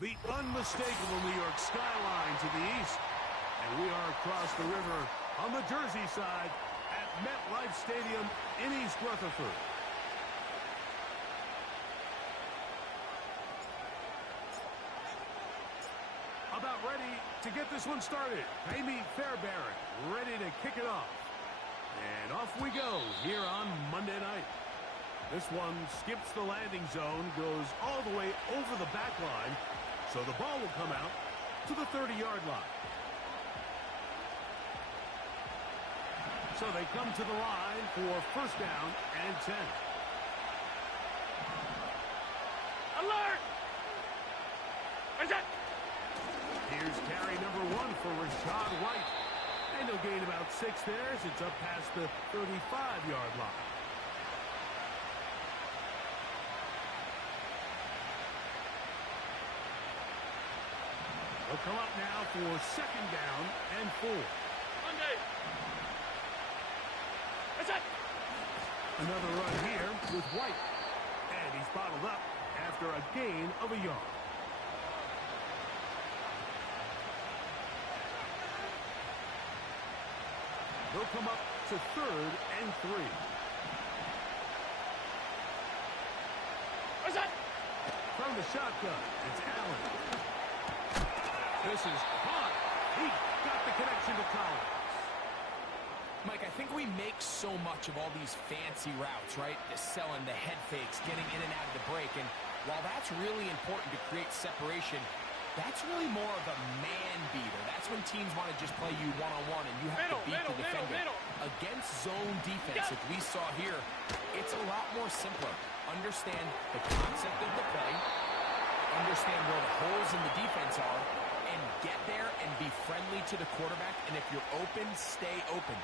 The unmistakable New York skyline to the east. And we are across the river on the Jersey side at MetLife Stadium in East Rutherford. About ready to get this one started. Amy Fairbairn ready to kick it off. And off we go here on Monday night. This one skips the landing zone, goes all the way over the back line, so the ball will come out to the 30-yard line. So they come to the line for first down and 10. Alert! Here's carry number 1 for Rashad White. And he'll gain about 6 there as it's up past the 35-yard line. They'll come up now for second down and 4. Monday. Another run here with White. And he's bottled up after a gain of a yard. They'll come up to third and 3. From the shotgun, it's Allen. This is caught. He got the connection to Collins. Mike, I think we make so much of all these fancy routes, right? The selling, the head fakes, getting in and out of the break. And while that's really important to create separation, that's really more of a man beater. That's when teams want to just play you one-on-one and you have to beat the defender. Against zone defense, like we saw here, it's a lot more simpler. Understand the concept of the play, understand where the holes in the defense are, and get there and be friendly to the quarterback. And if you're open, stay open.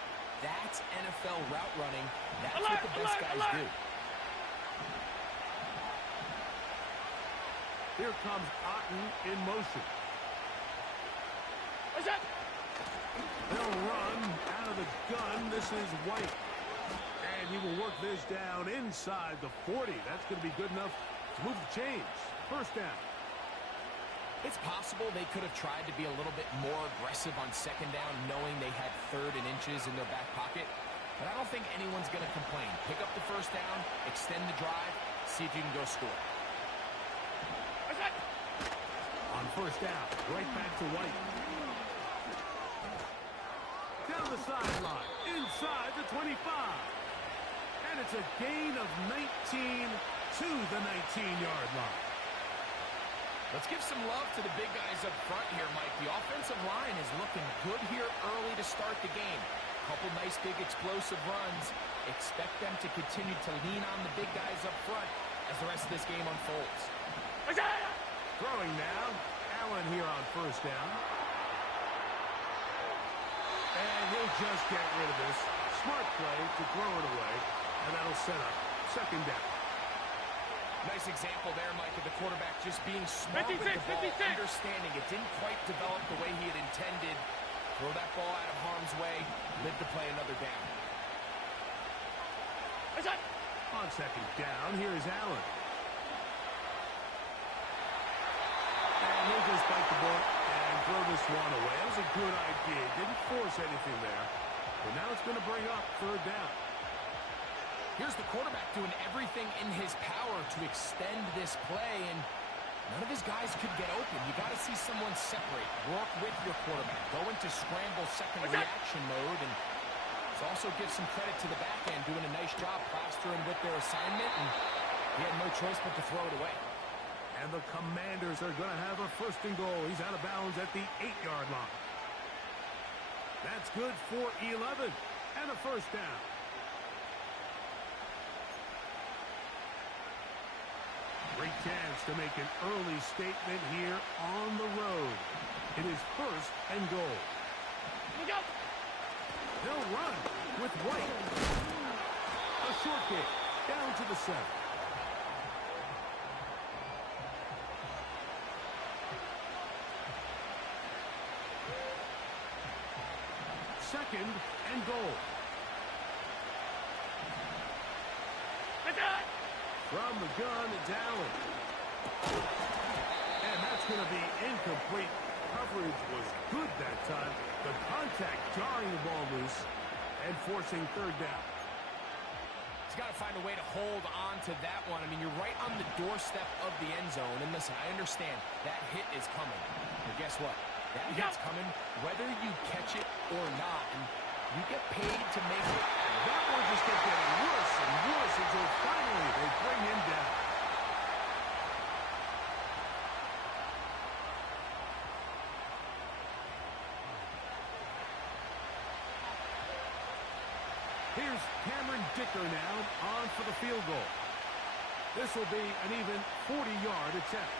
That's NFL route running. That's what the best guys do. Here comes Otten in motion. They'll run out of the gun. This is White. And he will work this down inside the 40. That's going to be good enough to move the chains. First down. It's possible they could have tried to be a little bit more aggressive on second down, knowing they had 3rd and inches in their back pocket. But I don't think anyone's going to complain. Pick up the first down, extend the drive, see if you can go score. On first down, right back to White. Down the sideline, inside the 25. And it's a gain of 19 to the 19-yard line. Let's give some love to the big guys up front here, Mike. The offensive line is looking good here early to start the game. Couple nice big explosive runs. Expect them to continue to lean on the big guys up front as the rest of this game unfolds. Throwing now, Allen here on first down. And he'll just get rid of this. Smart play to throw it away, and that'll set up second down. Nice example there, Mike, of the quarterback just being smart with the ball, understanding it didn't quite develop the way he had intended. Throw that ball out of harm's way, live to play another down. On second down, here is Allen. And he'll just bite the ball and throw this one away. That was a good idea. Didn't force anything there. But now it's going to bring up third down. Here's the quarterback doing everything in his power to extend this play, and none of his guys could get open. You got to see someone separate, work with your quarterback, go into scramble second reaction mode, and also give some credit to the back end, doing a nice job plastering with their assignment, and he had no choice but to throw it away. And the Commanders are going to have a first and goal. He's out of bounds at the 8-yard line. That's good for 11 and a first down. Great chance to make an early statement here on the road. It is first and goal. Look out! They'll run with White. A short kick down to the 7. Second and goal. From the gun, it's Allen. And that's going to be incomplete. Coverage was good that time. The contact jarring the ball loose and forcing third down. He's got to find a way to hold on to that one. I mean, you're right on the doorstep of the end zone. And listen, I understand that hit is coming. But guess what? That hit's coming whether you catch it or not. And you get paid to make it. That one just kept getting worse and worse until finally they bring him down. Here's Cameron Dicker now on for the field goal. This will be an even 40-yard attempt.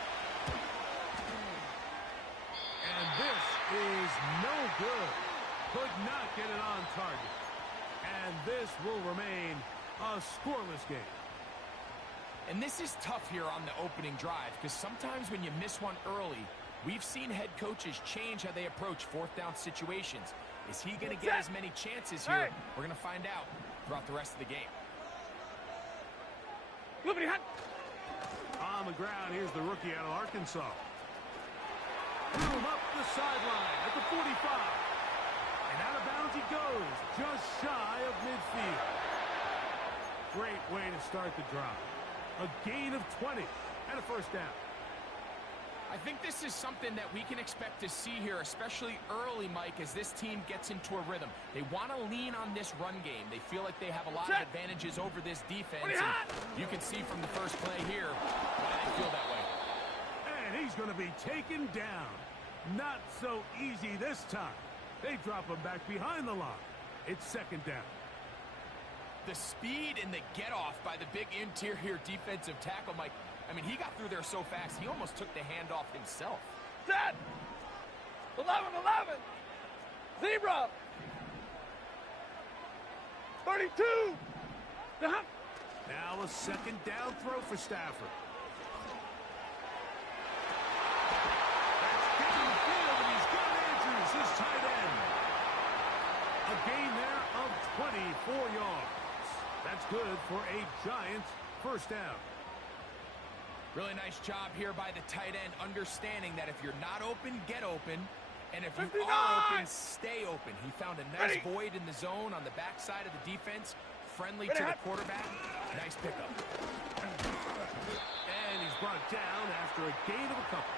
And this is no good. Could not get it on target. And this will remain a scoreless game. And this is tough here on the opening drive because sometimes when you miss one early, we've seen head coaches change how they approach fourth down situations. Is he going to get as many chances here? We're going to find out throughout the rest of the game. On the ground, here's the rookie out of Arkansas. Threw him up the sideline at the 45. And out of bounds he goes, just shy of midfield. Great way to start the drive. A gain of 20 and a first down. I think this is something that we can expect to see here, especially early, Mike, as this team gets into a rhythm. They want to lean on this run game. They feel like they have a lot of advantages over this defense. And you can see from the first play here why they feel that way. And he's going to be taken down. Not so easy this time. They drop him back behind the line. It's second down. The speed and the get-off by the big interior defensive tackle, Mike, I mean, he got through there so fast, he almost took the handoff himself. Set! 11-11! Zebra! 32! Now a second down throw for Stafford. That's getting the field, and he's got Andrews, his tight end. A gain there of 24 yards. That's good for a Giants first down. Really nice job here by the tight end, understanding that if you're not open, get open. And if you are open, stay open. He found a nice void in the zone on the backside of the defense. Friendly to the quarterback. Nice pickup. And he's brought down after a gain of a couple.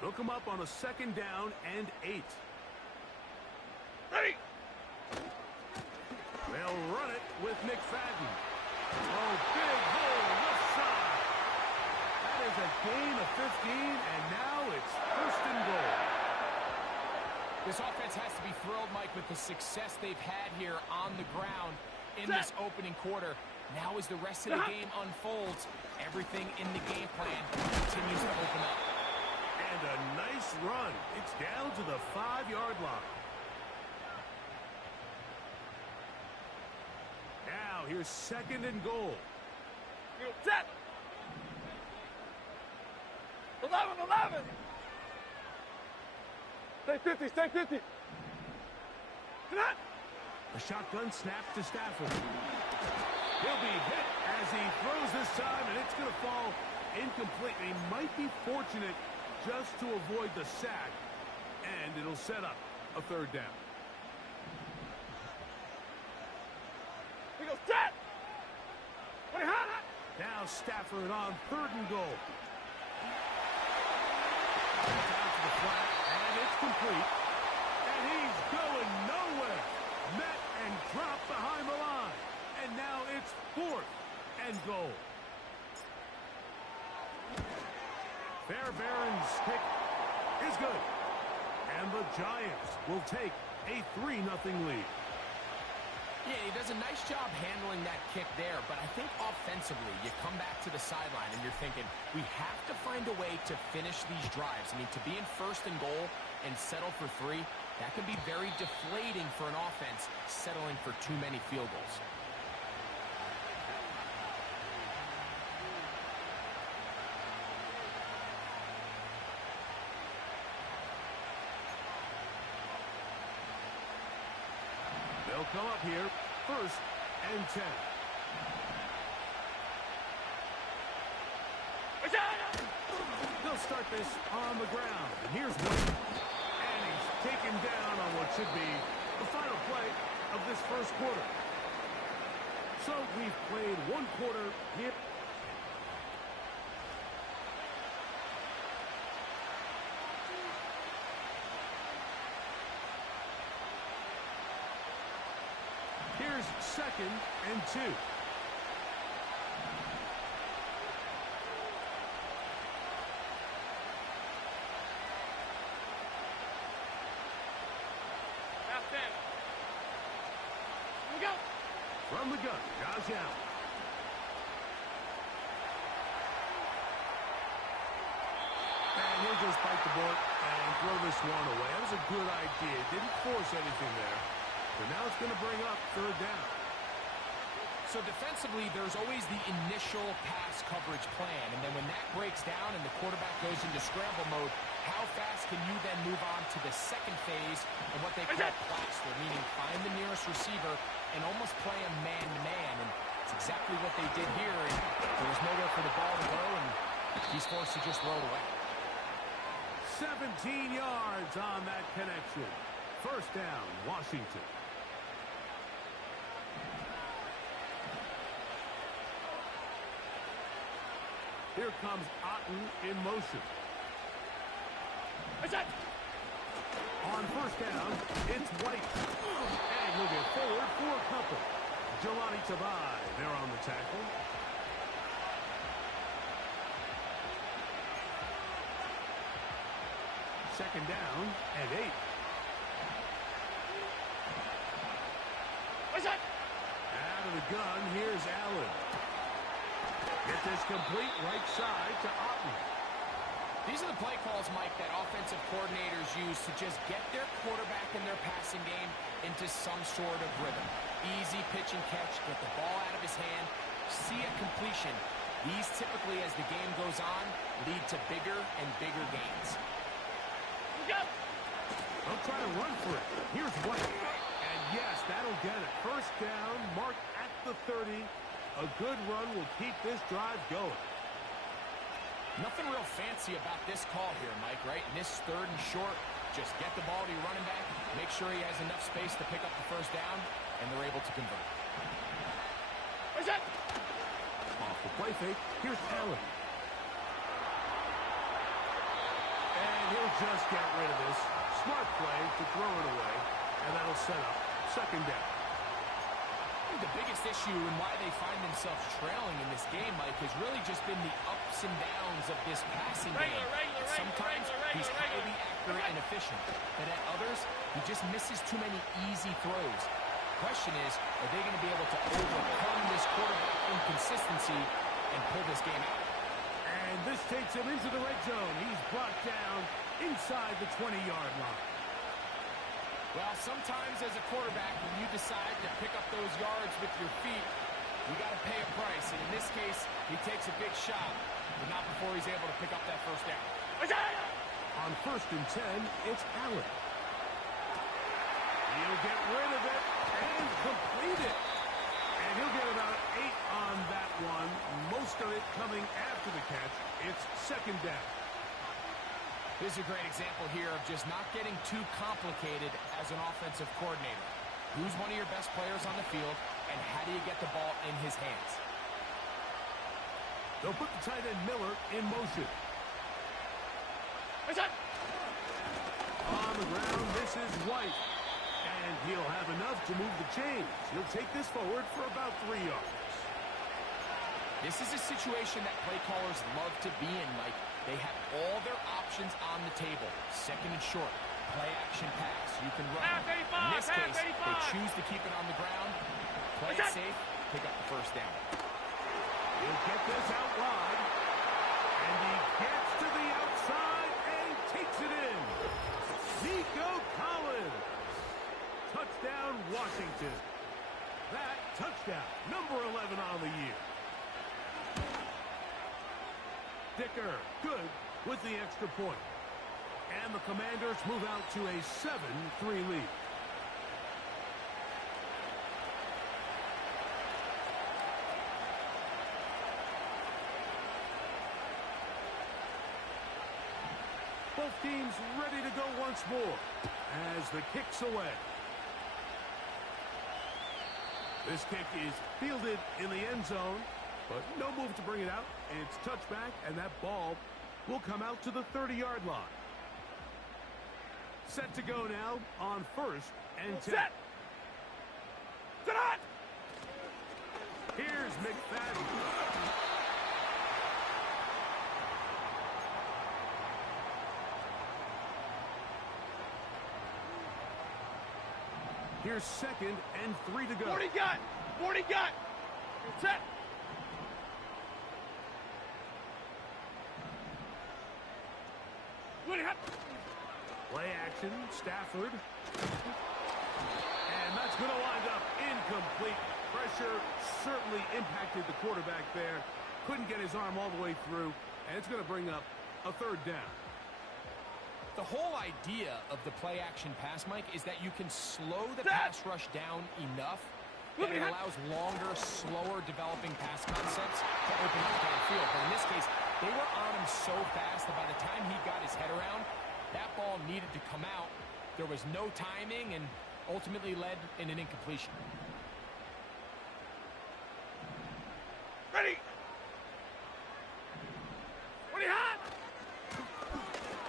Look him up on a second down and 8. Ready! They'll run it with McFadden. Oh, big hole left side. That is a gain of 15, and now it's first and goal. This offense has to be thrilled, Mike, with the success they've had here on the ground in this opening quarter. Now as the rest of the game unfolds, everything in the game plan continues to open up. And a nice run. It's down to the 5-yard line. Now here's second and goal. Set! 11-11! Stay 50, stay 50. A shotgun snap to Stafford. He'll be hit as he throws this time, and it's going to fall incomplete. He might be fortunate just to avoid the sack, and it'll set up a third down. We go set! Now Stafford on third and goal. Down to the flat, and it's complete. And he's going nowhere. Met and dropped behind the line. And now it's fourth and goal. Fairbairn's kick is good. And the Giants will take a 3-0 lead. Yeah, he does a nice job handling that kick there, but I think offensively, you come back to the sideline and you're thinking, we have to find a way to finish these drives. I mean, to be in first and goal and settle for 3, that can be very deflating for an offense settling for too many field goals. will come up here, 1st and 10. They'll start this on the ground. And here's one. And he's taken down on what should be the final play of this first quarter. So we've played one quarter here. Here's 2nd and 2. From the gun, Josh Allen. And he'll just bite the bullet and throw this one away. That was a good idea. Didn't force anything there. But now it's going to bring up 3rd down. So defensively, there's always the initial pass coverage plan. And then when that breaks down and the quarterback goes into scramble mode, how fast can you then move on to the second phase of what they call plaster, meaning find the nearest receiver and almost play him man-to-man. And it's exactly what they did here. And there was nowhere for the ball to go, and he's forced to just roll it away. 17 yards on that connection. 1st down, Washington. Here comes Otten in motion. On 1st down, it's White. And he'll get forward for a couple. Jelani Tabai there on the tackle. Second down and 8. Out of the gun, here's Allen. Get this complete right side to Otten. These are the play calls, Mike, that offensive coordinators use to just get their quarterback and their passing game into some sort of rhythm. Easy pitch and catch, get the ball out of his hand, see a completion. These typically, as the game goes on, lead to bigger and bigger gains. They'll try to run for it. Here's White. And yes, that'll get it. 1st down, marked at the 30. A good run will keep this drive going. Nothing real fancy about this call here, Mike, right? In this 3rd and short, just get the ball to your running back, make sure he has enough space to pick up the 1st down, and they're able to convert. Off the play fake, here's Allen. And he'll just get rid of this. Smart play to throw it away, and that'll set up 2nd down. The biggest issue and why they find themselves trailing in this game, Mike, has really just been the ups and downs of this passing game. Sometimes he's highly accurate and efficient, but at others, he just misses too many easy throws. The question is, are they going to be able to overcome this quarterback inconsistency and pull this game out? And this takes him into the red zone. He's brought down inside the 20-yard line. Well, sometimes as a quarterback, when you decide to pick up those yards with your feet, you got to pay a price. And in this case, he takes a big shot, but not before he's able to pick up that 1st down. On 1st and 10, it's Allen. He'll get rid of it and complete it. And he'll get about 8 on that one. Most of it coming after the catch. It's 2nd down. This is a great example here of just not getting too complicated as an offensive coordinator. Who's one of your best players on the field, and how do you get the ball in his hands? They'll put the tight end Miller in motion. On the ground, this is White. And he'll have enough to move the chains. He'll take this forward for about 3 yards. This is a situation that play callers love to be in, Mike. They have all their options on the table. 2nd and short, play action pass. You can run. In this case, they choose to keep it on the ground, play it safe, pick up the 1st down. He'll get this out wide. And he gets to the outside and takes it in. Nico Collins. Touchdown, Washington. That touchdown, number 11 on the year. Dicker, good with the extra point. And the Commanders move out to a 7-3 lead. Both teams ready to go once more as the kick's away. This kick is fielded in the end zone, but no move to bring it out. It's touchback, and that ball will come out to the 30-yard line. Set to go now on 1st and 10. Set! Set on! Here's McFadden. Here's 2nd and 3 to go. 40 gun! 40 gun! Set! Play action, Stafford. And that's going to wind up incomplete. Pressure certainly impacted the quarterback there. Couldn't get his arm all the way through, and it's going to bring up a 3rd down. The whole idea of the play-action pass, Mike, is that you can slow the pass rush down enough that it allows longer, slower developing pass concepts to open up downfield. But in this case, they were on him so fast that by the time he got his head around, that ball needed to come out. There was no timing and ultimately led in an incompletion. Ready! What do you have?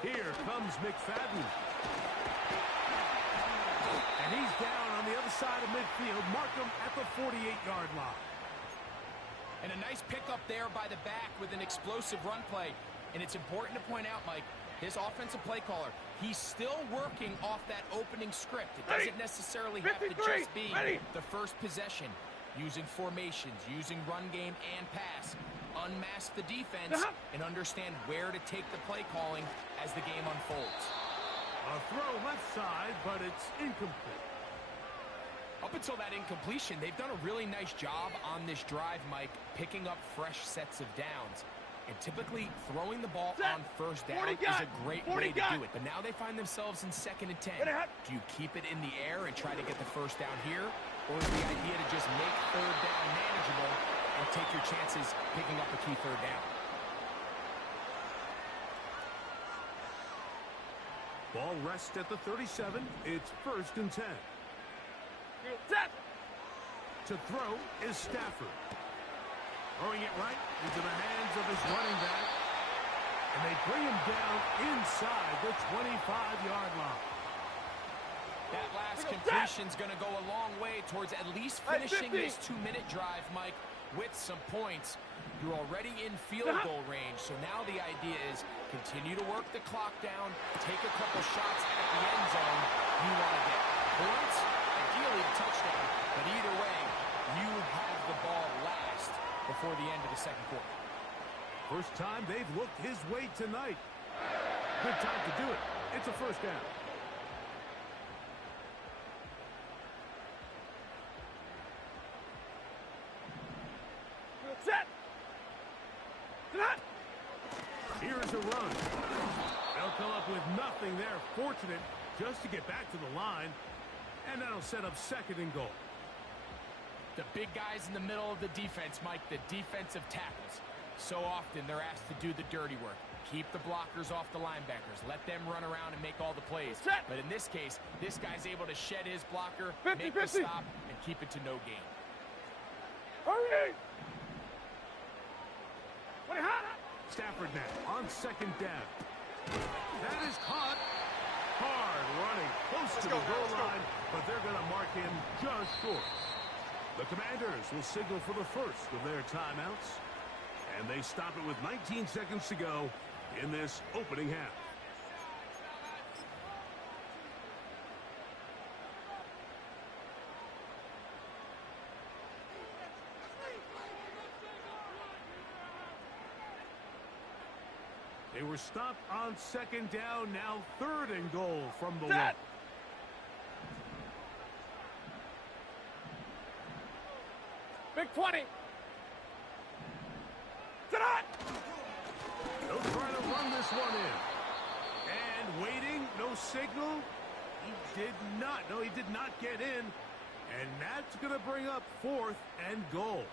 Here comes McFadden. And he's down on the other side of midfield. Mark him at the 48-yard line. And a nice pickup there by the back with an explosive run play. And it's important to point out, Mike, this offensive play caller, he's still working off that opening script. It doesn't necessarily have to just be the first possession. Using formations, using run game and pass. Unmask the defense and understand where to take the play calling as the game unfolds. A throw left side, but it's incomplete. Up until that incompletion, they've done a really nice job on this drive, Mike, picking up fresh sets of downs. And typically, throwing the ball on 1st down is a great way to do it. But now they find themselves in 2nd and 10. Do you keep it in the air and try to get the 1st down here? Or is the idea to just make 3rd down manageable and take your chances picking up a key 3rd down? Ball rests at the 37. It's 1st and 10. Set! To throw is Stafford. Throwing it right into the hands of his running back. And they bring him down inside the 25-yard line. That last completion's going to go a long way towards at least finishing this 2-minute drive, Mike, with some points. You're already in field goal range, so now the idea is continue to work the clock down, take a couple shots at the end zone. You want to get points, ideally a touchdown, but either way, you have the ball last before the end of the 2nd quarter. First time they've looked his way tonight. Good time to do it. It's a 1st down. Set! Here's a run. They'll come up with nothing there. Fortunate just to get back to the line. And that'll set up 2nd and goal. The big guys in the middle of the defense, Mike, the defensive tackles. So often they're asked to do the dirty work. Keep the blockers off the linebackers. Let them run around and make all the plays. But in this case, this guy's able to shed his blocker, make the stop, and keep it to no gain. Hurry! Stafford now on 2nd down. That is caught. Hard running close to the goal line, but they're going to mark him just short. The Commanders will signal for the first of their timeouts, and they stop it with 19 seconds to go in this opening half. They were stopped on 2nd down, now 3rd and goal from the line. Big 20. Sit on! They'll try to run this one in. And waiting, no signal. He did not. No, he did not get in. And that's going to bring up 4th and goal.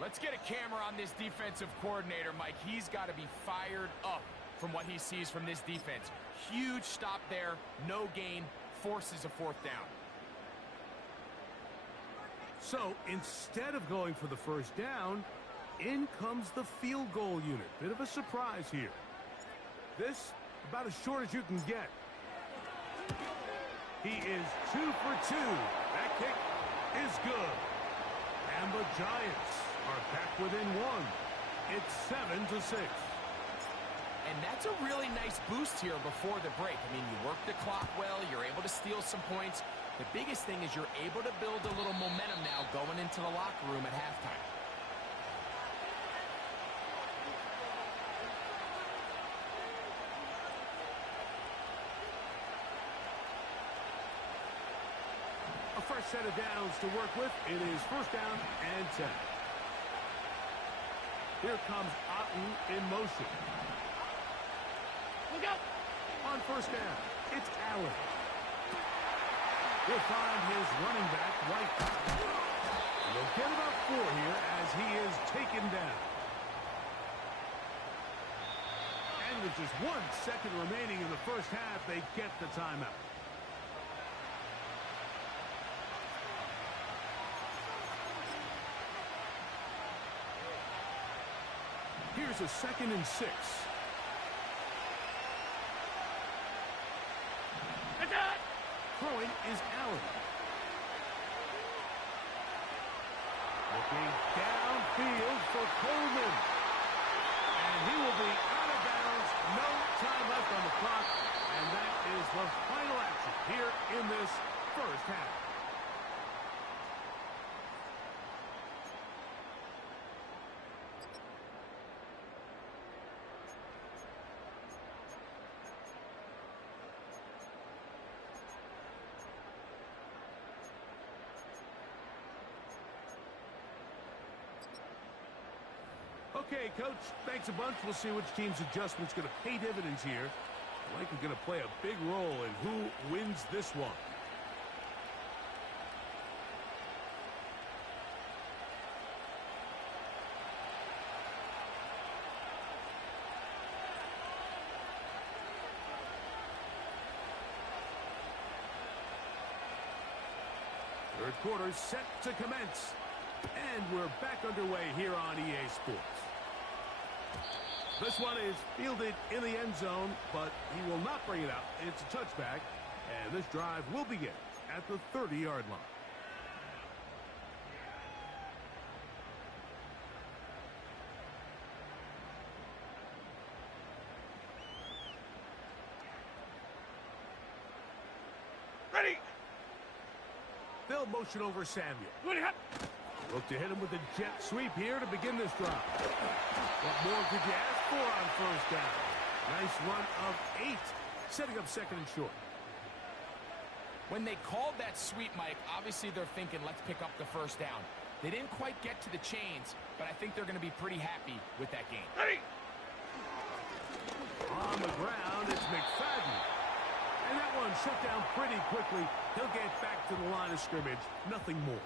Let's get a camera on this defensive coordinator, Mike. He's got to be fired up. from what he sees from this defense. Huge stop there, no gain, forces a fourth down. So instead of going for the first down, in comes the field goal unit. Bit of a surprise here. This about as short as you can get. He is 2 for 2. That kick is good. And the Giants are back within one. It's 7-6. And that's a really nice boost here before the break. I mean, you work the clock well, you're able to steal some points. The biggest thing is you're able to build a little momentum now going into the locker room at halftime. A fresh set of downs to work with. It is first down and 10. Here comes Otten in motion. Look out! On first down, it's Allen. He'll find his running back, White. He'll get about 4 here as he is taken down. And with just 1 second remaining in the first half, they get the timeout. Here's a 2nd and 6. Throwing is Allen. Looking downfield for Coleman. And he will be out of bounds. No time left on the clock. And that is the final action here in this first half. Okay, Coach, thanks a bunch. We'll see which team's adjustment's going to pay dividends here. I like it's going to play a big role in who wins this one. Third quarter set to commence. And we're back underway here on EA Sports. This one is fielded in the end zone, but he will not bring it out. It's a touchback, and this drive will begin at the 30-yard line. Ready! They'll motion over Samuel. Ready, hot! Look to hit him with a jet sweep here to begin this drive. What more could you ask for on first down? Nice run of 8, setting up 2nd and short. When they called that sweep, Mike, obviously they're thinking, let's pick up the first down. They didn't quite get to the chains, but I think they're going to be pretty happy with that game. Ready! On the ground, it's McFadden. And that one shut down pretty quickly. He'll get back to the line of scrimmage. Nothing more.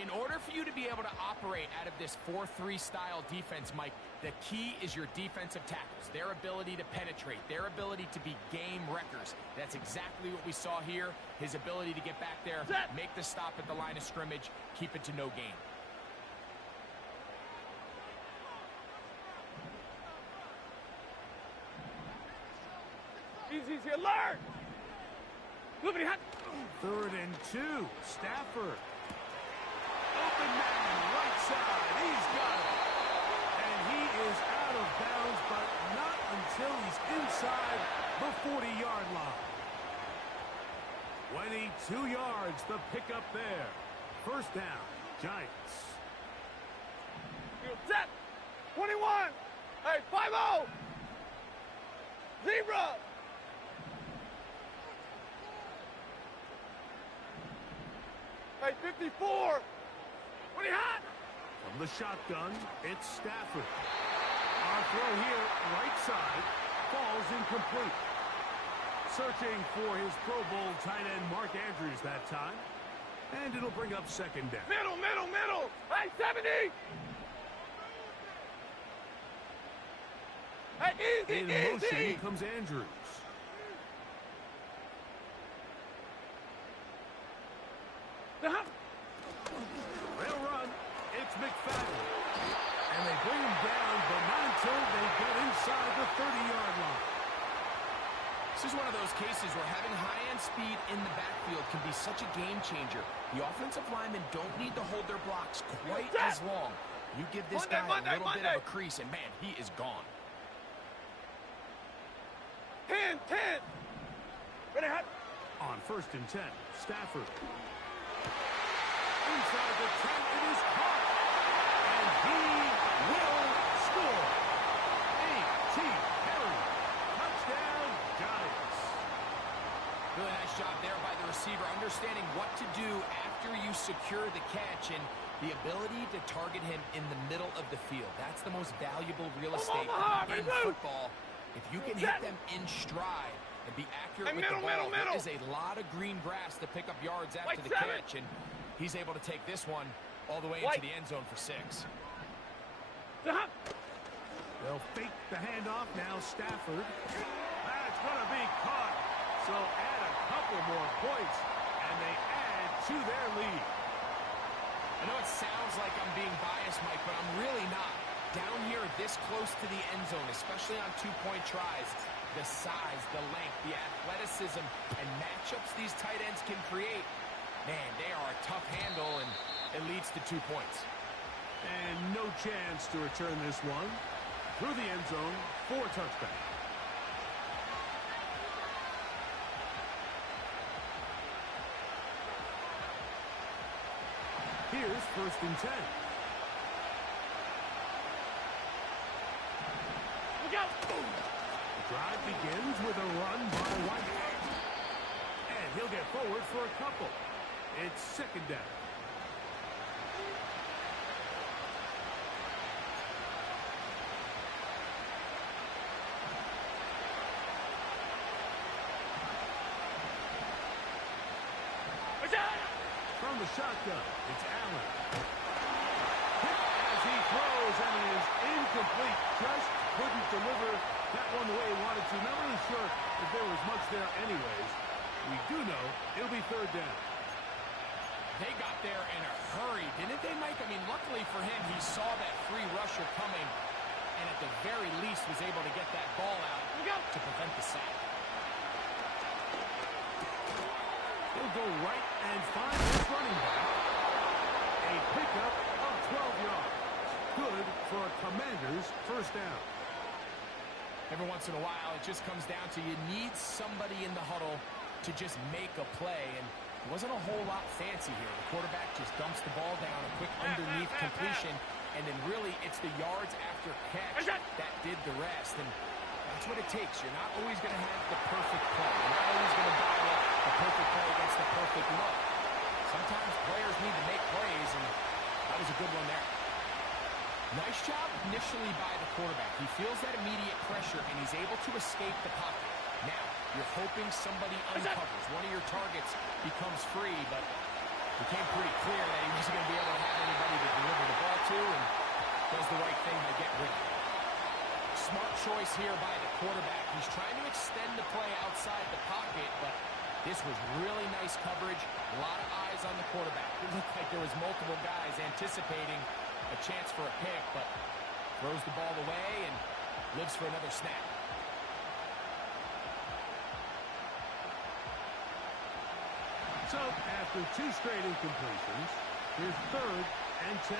In order for you to be able to operate out of this 4-3 style defense, Mike, the key is your defensive tackles, their ability to penetrate, their ability to be game wreckers. That's exactly what we saw here. His ability to get back there, make the stop at the line of scrimmage, keep it to no gain. Easy, alert! Loopity hot! 3rd and 2. Stafford. Open man, right side. He's got it. And he is out of bounds, but not until he's inside the 40-yard line. 22 yards, the pickup there. First down, Giants. Field set! 21! Hey, 5-0! Zebra! Hey, 54! What are you hot? From the shotgun, it's Stafford. Our throw here, right side, falls incomplete. Searching for his Pro Bowl tight end Mark Andrews that time. And it'll bring up 2nd down. Middle! Hey, 70! Hey, In motion comes Andrews. They'll run. It's McFadden. And they bring him down, but not until they get inside the 30-yard line. This is one of those cases where having high-end speed in the backfield can be such a game changer. The offensive linemen don't need to hold their blocks quite as long. You give this guy a little bit of a crease, and man, he is gone. 10. Ready, hot. On 1st and 10, Stafford. Inside the 10, it is caught. And he will score. A.T. Perry. Touchdown, Giants. Really nice job there by the receiver, understanding what to do after you secure the catch and the ability to target him in the middle of the field. That's the most valuable real estate in football. If you can hit them in stride and be accurate with the ball, there is a lot of green grass to pick up yards after the catch, and he's able to take this one all the way into the end zone for 6. They'll fake the handoff now, Stafford. That's going to be caught. So add a couple more points, and they add to their lead. I know it sounds like I'm being biased, Mike, but I'm really not. Down here this close to the end zone, especially on two-point tries, the size, the length, the athleticism, and matchups these tight ends can create, man, they are a tough handle, and it leads to 2 points. And no chance to return this one. Through the end zone for a touchdown. Here's 1st and 10. Look out! The drive begins with a run by White. And he'll get forward for a couple. It's 2nd down. From the shotgun, it's Allen. Hit as he throws, and it is incomplete. Just couldn't deliver that one the way he wanted to. Not really sure if there was much there anyways. We do know it'll be 3rd down. They got there in a hurry, didn't they, Mike? I mean, luckily for him, he saw that free rusher coming, and at the very least was able to get that ball out to prevent the sack. He'll go right and find his running back. A pickup of 12 yards. Good for a Commander's 1st down. Every once in a while, it just comes down to you need somebody in the huddle to just make a play, and it wasn't a whole lot fancy here. The quarterback just dumps the ball down, a quick underneath completion, and then really it's the yards after catch that did the rest, and that's what it takes. You're not always going to have the perfect play. You're not always going to dial up the perfect play against the perfect look. Sometimes players need to make plays, and that was a good one there. Nice job initially by the quarterback. He feels that immediate pressure, and he's able to escape the pocket. Now, you're hoping somebody uncovers. One of your targets becomes free, but it became pretty clear that he wasn't going to be able to have anybody to deliver the ball to, and does the right thing by getting rid of it. Smart choice here by the quarterback. He's trying to extend the play outside the pocket, but this was really nice coverage. A lot of eyes on the quarterback. It looked like there was multiple guys anticipating a chance for a pick, but throws the ball away and lives for another snap. So, after 2 straight incompletions, here's 3rd and 10.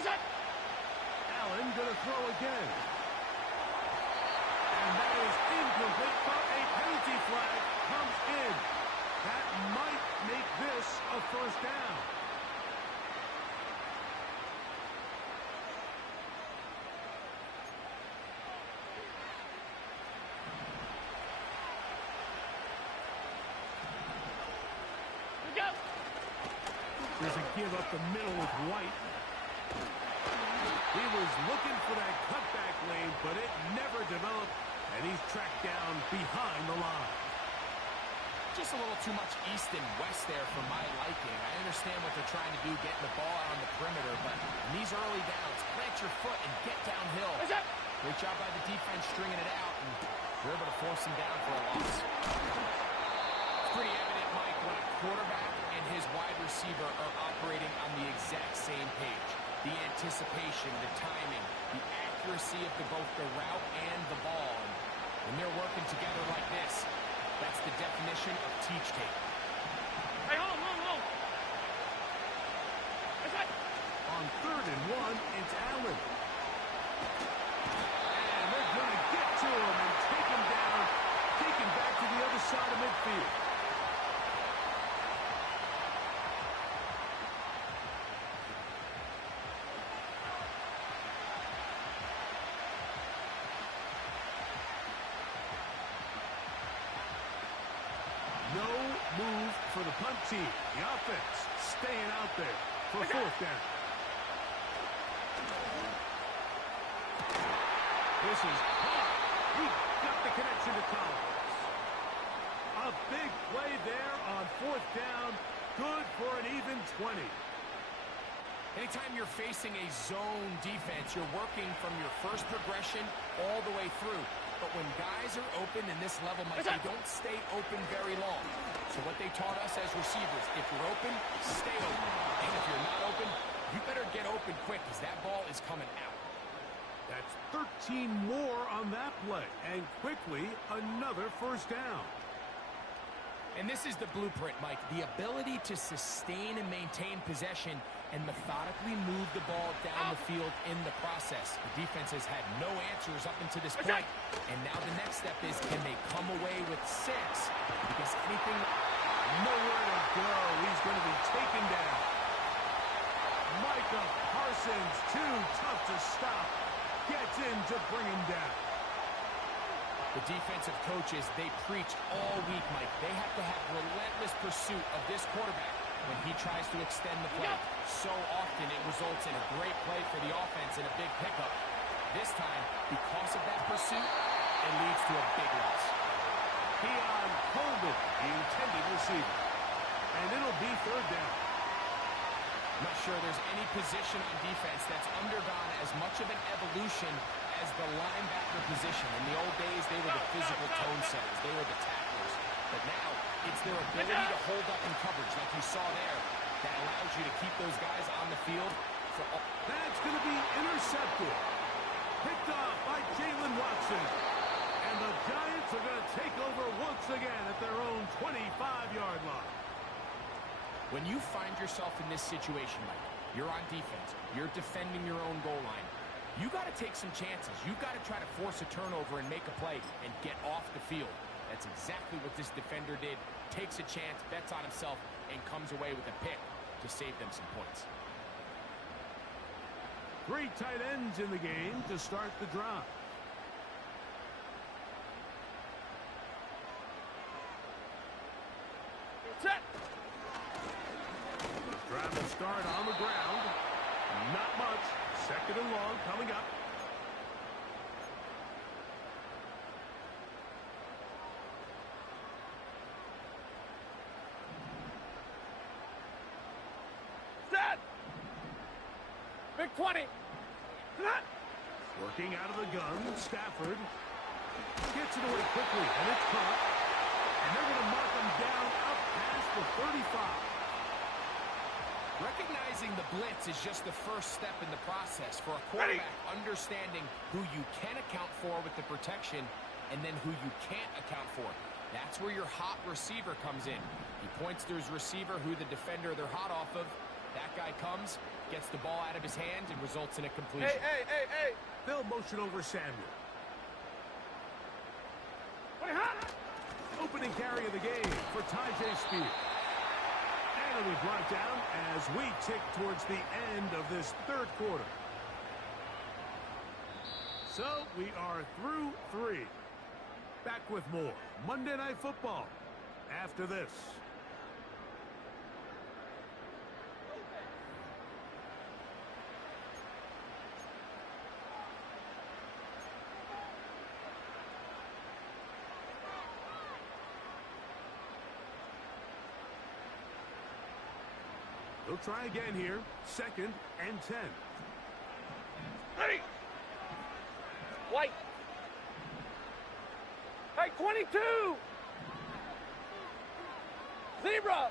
Allen going to throw again. And that is incomplete, but a penalty flag comes in. That might make this a 1st down. There's a give up the middle with White. He was looking for that cutback lane, but it never developed, and he's tracked down behind the line. Just a little too much east and west there for my liking. I understand what they're trying to do, getting the ball out on the perimeter, but in these early downs, plant your foot and get downhill. Great job by the defense stringing it out, and they're able to force him down for a loss. It's pretty evident, Mike, when a quarterback and his wide receiver are operating on the exact same page. The anticipation, the timing, the accuracy of both the route and the ball. And when they're working together like this, that's the definition of teach tape. Hey, hold on. On 3rd and 1, it's Allen. And they're going to get to him and take him down, take him back to the other side of midfield. No move for the punt team. The offense staying out there for 4th down. This is hard. He got the connection to Collins. A big play there on 4th down. Good for an even 20. Anytime you're facing a zone defense, you're working from your first progression all the way through. But when guys are open in this level, Mike, they don't stay open very long. So what they taught us as receivers, if you're open, stay open. And if you're not open, you better get open quick because that ball is coming out. That's 13 more on that play. And quickly, another 1st down. And this is the blueprint, Mike. The ability to sustain and maintain possession and methodically move the ball down the field in the process. The defense has had no answers up until this point. And now the next step is, can they come away with 6? Because anything... Nowhere to go. He's going to be taken down. Micah Parsons, too tough to stop. Gets in to bring him down. The defensive coaches, they preached all week, Mike. They have to have relentless pursuit of this quarterback when he tries to extend the play. So often it results in a great play for the offense and a big pickup. This time, because of that pursuit, it leads to a big loss. Keon Coleman, the intended receiver. And it'll be 3rd down. I'm not sure there's any position on defense that's undergone as much of an evolution as the linebacker position. In the old days, they were the physical tone setters. They were the tacklers. But now, it's their ability to hold up in coverage, like you saw there, that allows you to keep those guys on the field. That's going to be intercepted. Picked off by Jalen Watson. And the Giants are going to take over once again at their own 25-yard line. When you find yourself in this situation, Mike, you're on defense, you're defending your own goal line, you got to take some chances. You got to try to force a turnover and make a play and get off the field. That's exactly what this defender did. Takes a chance, bets on himself, and comes away with a pick to save them some points. 3 tight ends in the game to start the drive. Set. Drive will start on the ground. Not much. 2nd and long coming up. Set. Big 20. Working out of the gun, Stafford gets it away quickly, and it's caught. And they're going to mark him down up past the 35. Recognizing the blitz is just the first step in the process for a quarterback, understanding who you can account for with the protection and then who you can't account for. That's where your hot receiver comes in. He points to his receiver, who the defender they're hot off of. That guy comes, gets the ball out of his hand, and results in a completion. Hey. They'll motion over Samuel. Opening carry of the game for Tyjae Spears. And it'll be brought down as we tick towards the end of this 3rd quarter. So we are through 3. Back with more Monday Night Football after this. He'll try again here. 2nd and 10. Ready. White. Hey, 22. Zebra.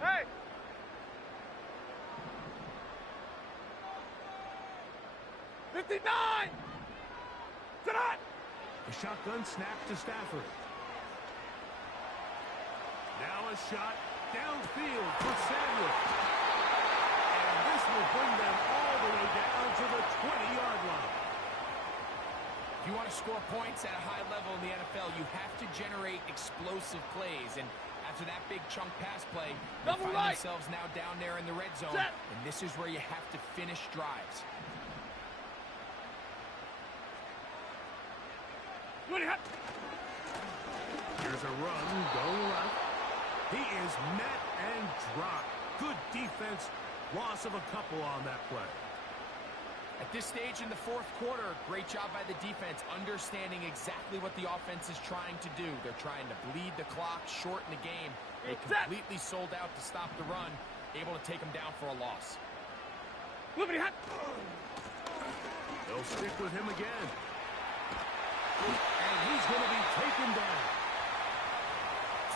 Hey. '59. Sit on. The shotgun snap to Stafford. Now a shot downfield for Samuel. And this will bring them all the way down to the 20-yard line. If you want to score points at a high level in the NFL, you have to generate explosive plays. And after that big chunk pass play, they find themselves now down there in the red zone. And this is where you have to finish drives. Here's a run going left. He is met and dropped. Good defense. Loss of a couple on that play. At this stage in the fourth quarter, great job by the defense, understanding exactly what the offense is trying to do. They're trying to bleed the clock, shorten the game. They completely sold out to stop the run, able to take them down for a loss. They'll stick with him again. And he's going to be taken down.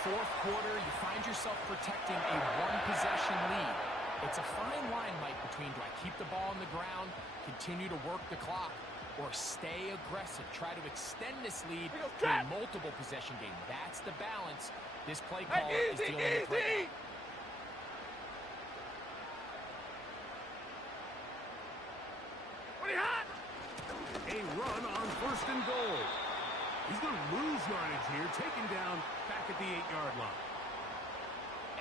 Fourth quarter, you find yourself protecting a one-possession lead. It's a fine line, Mike, between do I keep the ball on the ground, continue to work the clock, or stay aggressive, try to extend this lead to a multiple possession game. That's the balance this play caller is dealing with right now. A run on 1st and goal. He's going to lose yardage here, taken down back at the 8-yard line.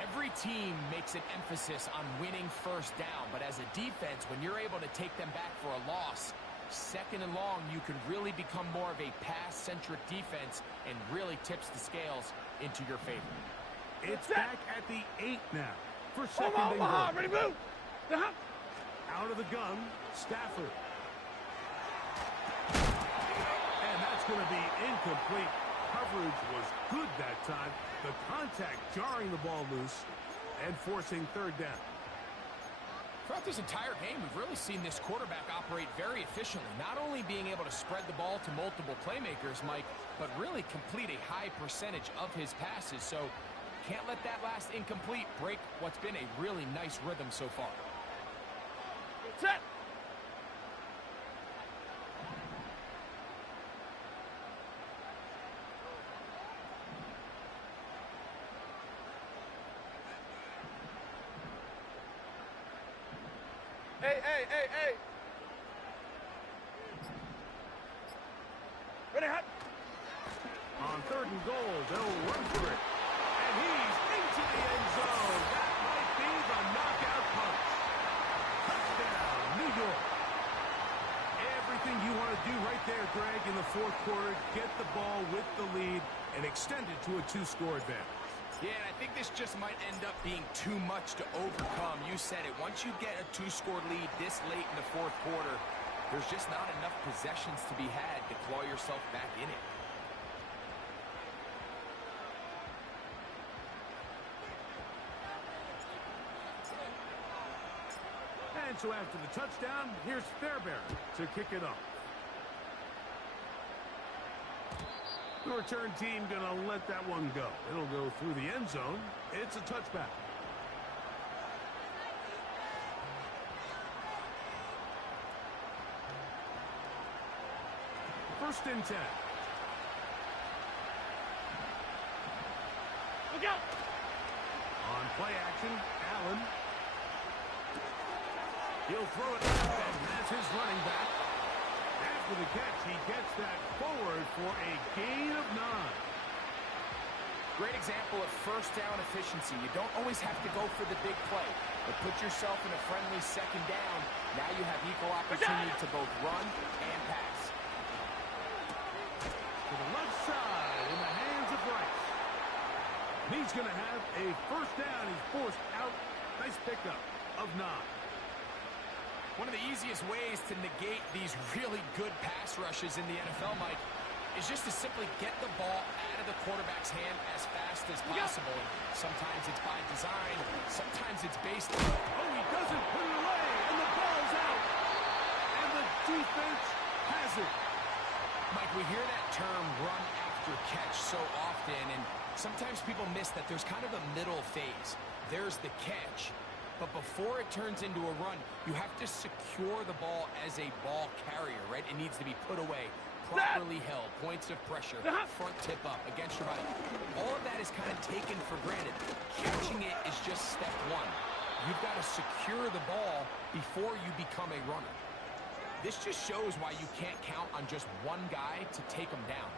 Every team makes an emphasis on winning first down, but as a defense, when you're able to take them back for a loss, 2nd and long, you can really become more of a pass-centric defense and really tips the scales into your favor. It's back at the 8 now for 2nd and goal. Ready, move. Out of the gun, Stafford. And that's going to be incomplete. Coverage was good that time. The contact jarring the ball loose and forcing 3rd down. Throughout this entire game, we've really seen this quarterback operate very efficiently, not only being able to spread the ball to multiple playmakers, Mike, but really complete a high percentage of his passes. So can't let that last incomplete break what's been a really nice rhythm so far. Set. Hey. Ready, hot. On 3rd and goal, they'll run for it. And he's into the end zone. That might be the knockout punch. Touchdown, New York. Everything you want to do right there, Greg, in the fourth quarter, get the ball with the lead and extend it to a 2-score advantage. Yeah, and I think this just might end up being too much to overcome. You said it. Once you get a 2-score lead this late in the fourth quarter, there's just not enough possessions to be had to claw yourself back in it. And so after the touchdown, here's Fairbairn to kick it off. The return team going to let that one go. It'll go through the end zone. It's a touchback. First and 10. Look out! On play action, Allen. He'll throw it left, and that's his running back. After the catch, he gets that forward for a gain of 9. Great example of first down efficiency. You don't always have to go for the big play, but put yourself in a friendly 2nd down. Now you have equal opportunity to both run and pass. To the left side in the hands of Rice. And he's going to have a first down. He's forced out. Nice pickup of 9. One of the easiest ways to negate these really good pass rushes in the NFL, Mike, is just to simply get the ball out of the quarterback's hand as fast as possible. And sometimes it's by design, sometimes it's based on... Oh, he doesn't put it away, and the ball's out. And the defense has it. Mike, we hear that term run after catch so often, and sometimes people miss that there's kind of a middle phase. There's the catch, but before it turns into a run, you have to secure the ball as a ball carrier, right? It needs to be put away, properly held, points of pressure, front tip up, against your body. All of that is kind of taken for granted. Catching it is just step one. You've got to secure the ball before you become a runner. This just shows why you can't count on just one guy to take him down.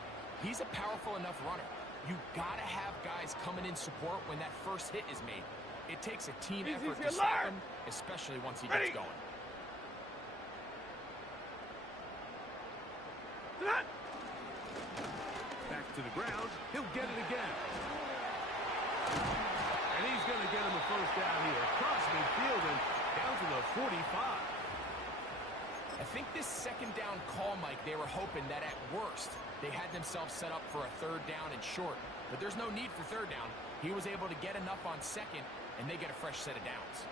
He's a powerful enough runner. You've got to have guys coming in support when that first hit is made. It takes a team effort to stop him, especially once he gets going. Back to the ground. He'll get it again. And he's going to get him a first down here. Across midfield and down to the 45. I think this second down call, Mike, they were hoping that at worst they had themselves set up for a third down and short. But there's no need for third down. He was able to get enough on second, and they get a fresh set of downs.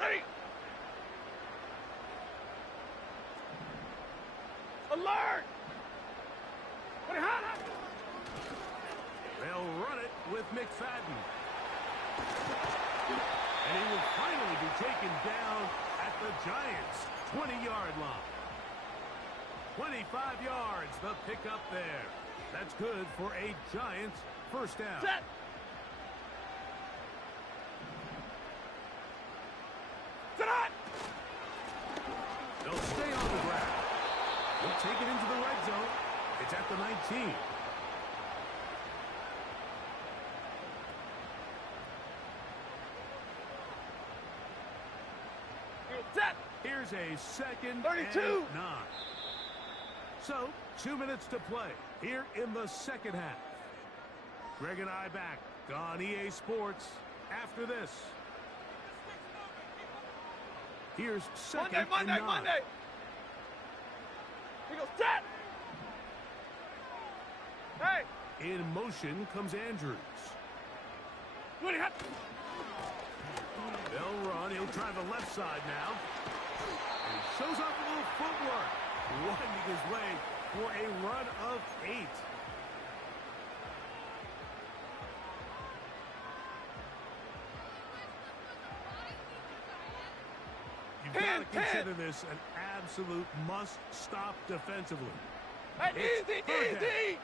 Ready. Alert! They'll run it with McFadden. And he will finally be taken down at the Giants' 20-yard line. 25 yards, the pickup there. That's good for a Giants first down. Set. Tonight. They'll stay on the ground. They'll take it into the red zone. It's at the 19. Set. Here's a second 32. and 9. So, 2 minutes to play here in the second half. Greg and I back on EA Sports after this. Here's second and 9. Monday. He goes set. Hey. In motion comes Andrews. What do you have? They'll run. He'll try the left side now. And he shows off a little footwork, winding his way for a run of 8. You've got to consider this an absolute must-stop defensively. Easy.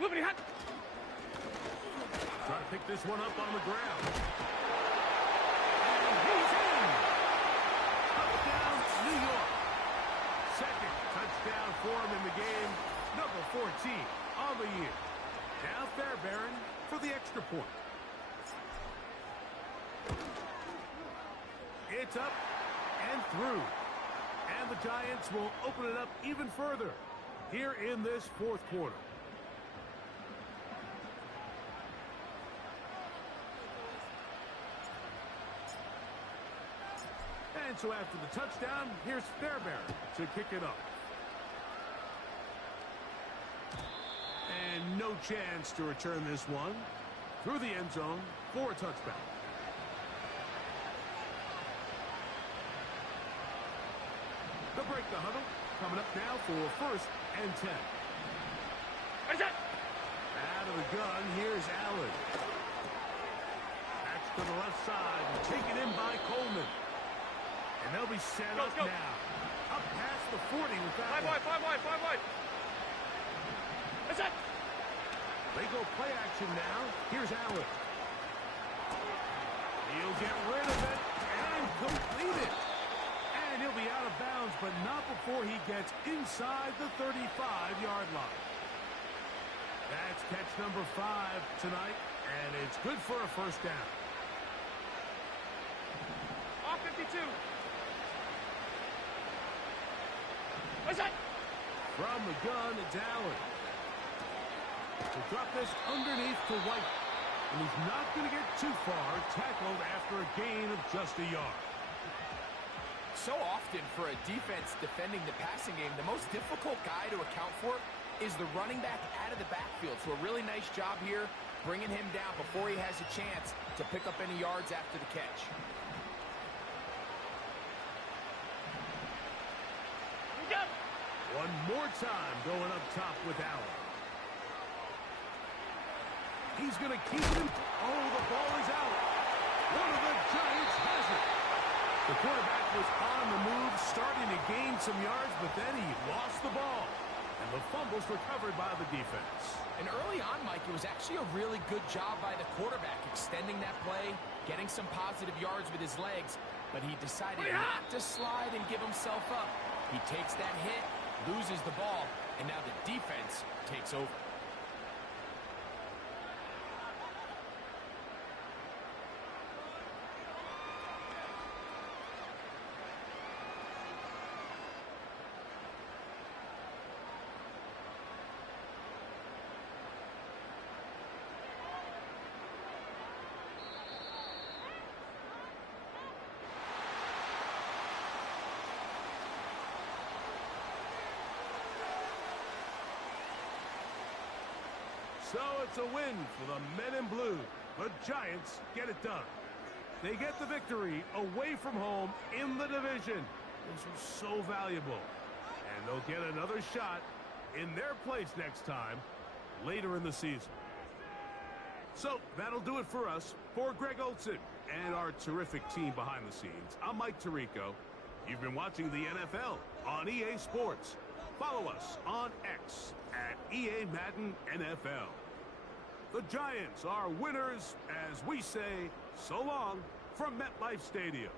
Moving hot. Try to pick this one up on the ground. And he's in. Touchdown, New York. Second touchdown for him in the game. Number 14 on the year. Now Fairbairn for the extra point. It's up and through. And the Giants will open it up even further here in this fourth quarter. And so after the touchdown, here's Fairbairn to kick it up. And no chance to return this one through the end zone for a touchback. They'll break the huddle. Coming up now for first and 10. Out of the gun, here's Allen. Backs to the left side and taken in by Coleman. And they'll be set up now. Up past the 40 with that one. Five wide. That's it. They go play action now. Here's Allen. He'll get rid of it and complete it. And he'll be out of bounds, but not before he gets inside the 35-yard line. That's catch number 5 tonight, and it's good for a first down. Off 52. What's that? From the gun, it's Allen. To drop this underneath to White. And he's not going to get too far, tackled after a gain of just a yard. So often for a defense defending the passing game, the most difficult guy to account for is the running back out of the backfield. So a really nice job here, bringing him down before he has a chance to pick up any yards after the catch. One more time going up top with Allen. He's going to keep him. Oh, the ball is out. One of the Giants has it. The quarterback was on the move, starting to gain some yards, but then he lost the ball. And the fumble's recovered by the defense. And early on, Mike, it was actually a really good job by the quarterback, extending that play, getting some positive yards with his legs, but he decided not to slide and give himself up. He takes that hit, loses the ball, and now the defense takes over. So it's a win for the men in blue. The Giants get it done. They get the victory away from home in the division. Those are so valuable. And they'll get another shot in their place next time later in the season. So that'll do it for us. For Greg Olson and our terrific team behind the scenes, I'm Mike Tirico. You've been watching the NFL on EA Sports. Follow us on X at EA Madden NFL. The Giants are winners as we say so long from MetLife Stadium.